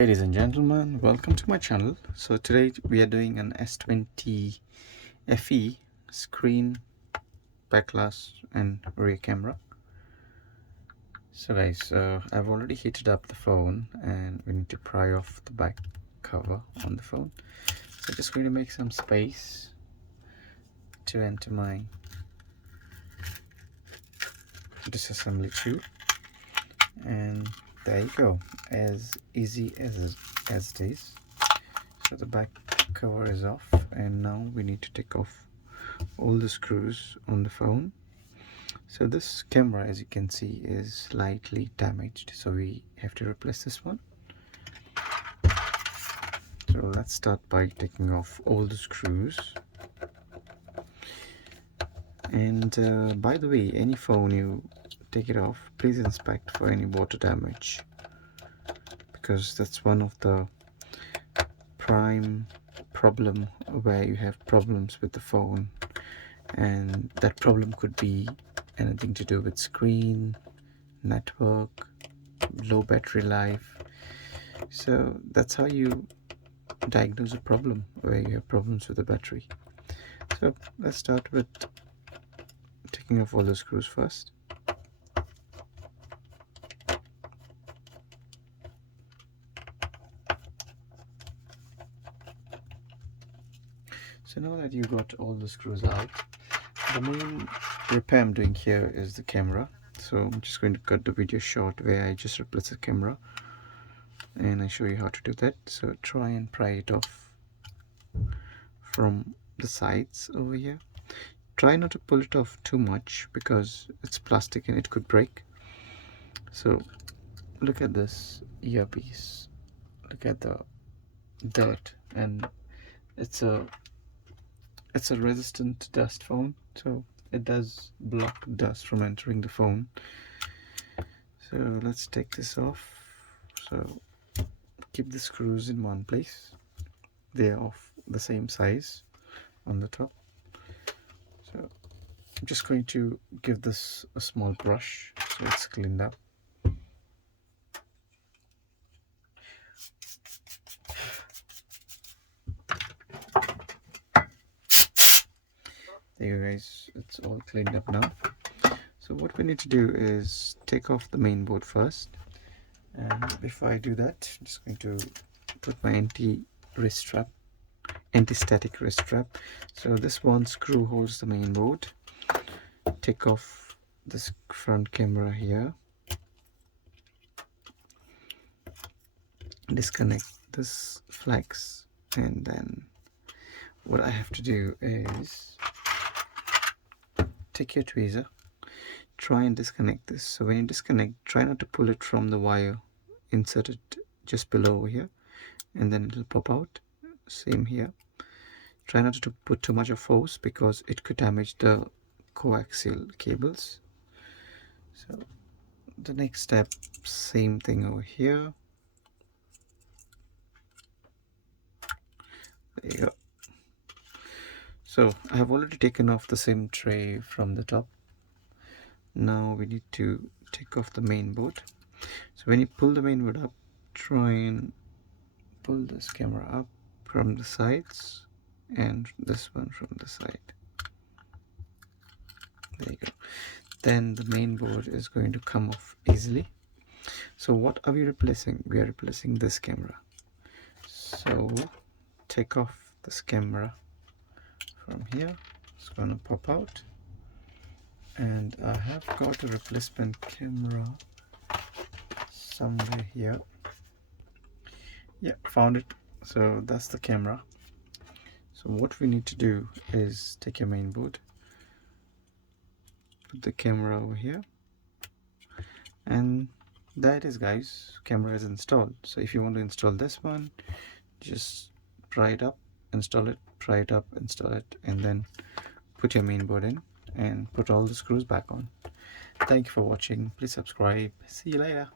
Ladies and gentlemen, welcome to my channel. So today we are doing an S20 FE screen, back glass and rear camera. So guys, I've already heated up the phone and we need to pry off the back cover on the phone. So just going to make some space to enter my disassembly tube, and there you go, as easy as it is. So the back cover is off, and now we need to take off all the screws on the phone. So this camera, as you can see, is slightly damaged, so we have to replace this one. So let's start by taking off all the screws. And by the way, any phone you take it off, please inspect for any water damage, because that's one of the prime problem where you have problems with the phone, and that problem could be anything to do with screen, network, low battery life. So that's how you diagnose a problem where you have problems with the battery. So let's start with taking off all the screws first. So now that you got all the screws out, the main repair I'm doing here is the camera. So I'm just going to cut the video short where I just replace the camera and I show you how to do that. So try and pry it off from the sides over here. Try not to pull it off too much because it's plastic and it could break. So look at this earpiece, look at the dirt, and it's a resistant dust phone, so it does block dust from entering the phone. So let's take this off. So keep the screws in one place, they are of the same size on the top. So I'm just going to give this a small brush so it's cleaned up. There you go guys, it's all cleaned up now. So what we need to do is take off the main board first, and before I do that, I'm just going to put my anti-static wrist strap. So this one screw holds the main board. Take off this front camera here, disconnect this flex, and then what I have to do is take your tweezer, try and disconnect this. So when you disconnect, try not to pull it from the wire, insert it just below over here, and then it'll pop out. Same here. Try not to put too much of force because it could damage the coaxial cables. So the next step, same thing over here. There you go. So I have already taken off the SIM tray from the top. Now we need to take off the main board. So when you pull the main board up, try and pull this camera up from the sides and this one from the side. There you go. Then the main board is going to come off easily. So what are we replacing? We are replacing this camera. So take off this camera from here. It's gonna pop out, and I have got a replacement camera somewhere here. Yeah, found it. So that's the camera. So what we need to do is take your main board, put the camera over here, and there it is guys, camera is installed. So if you want to install this one, just pry it up, install it, pry it up, install it, and then put your main board in and put all the screws back on. Thank you for watching. Please subscribe. See you later.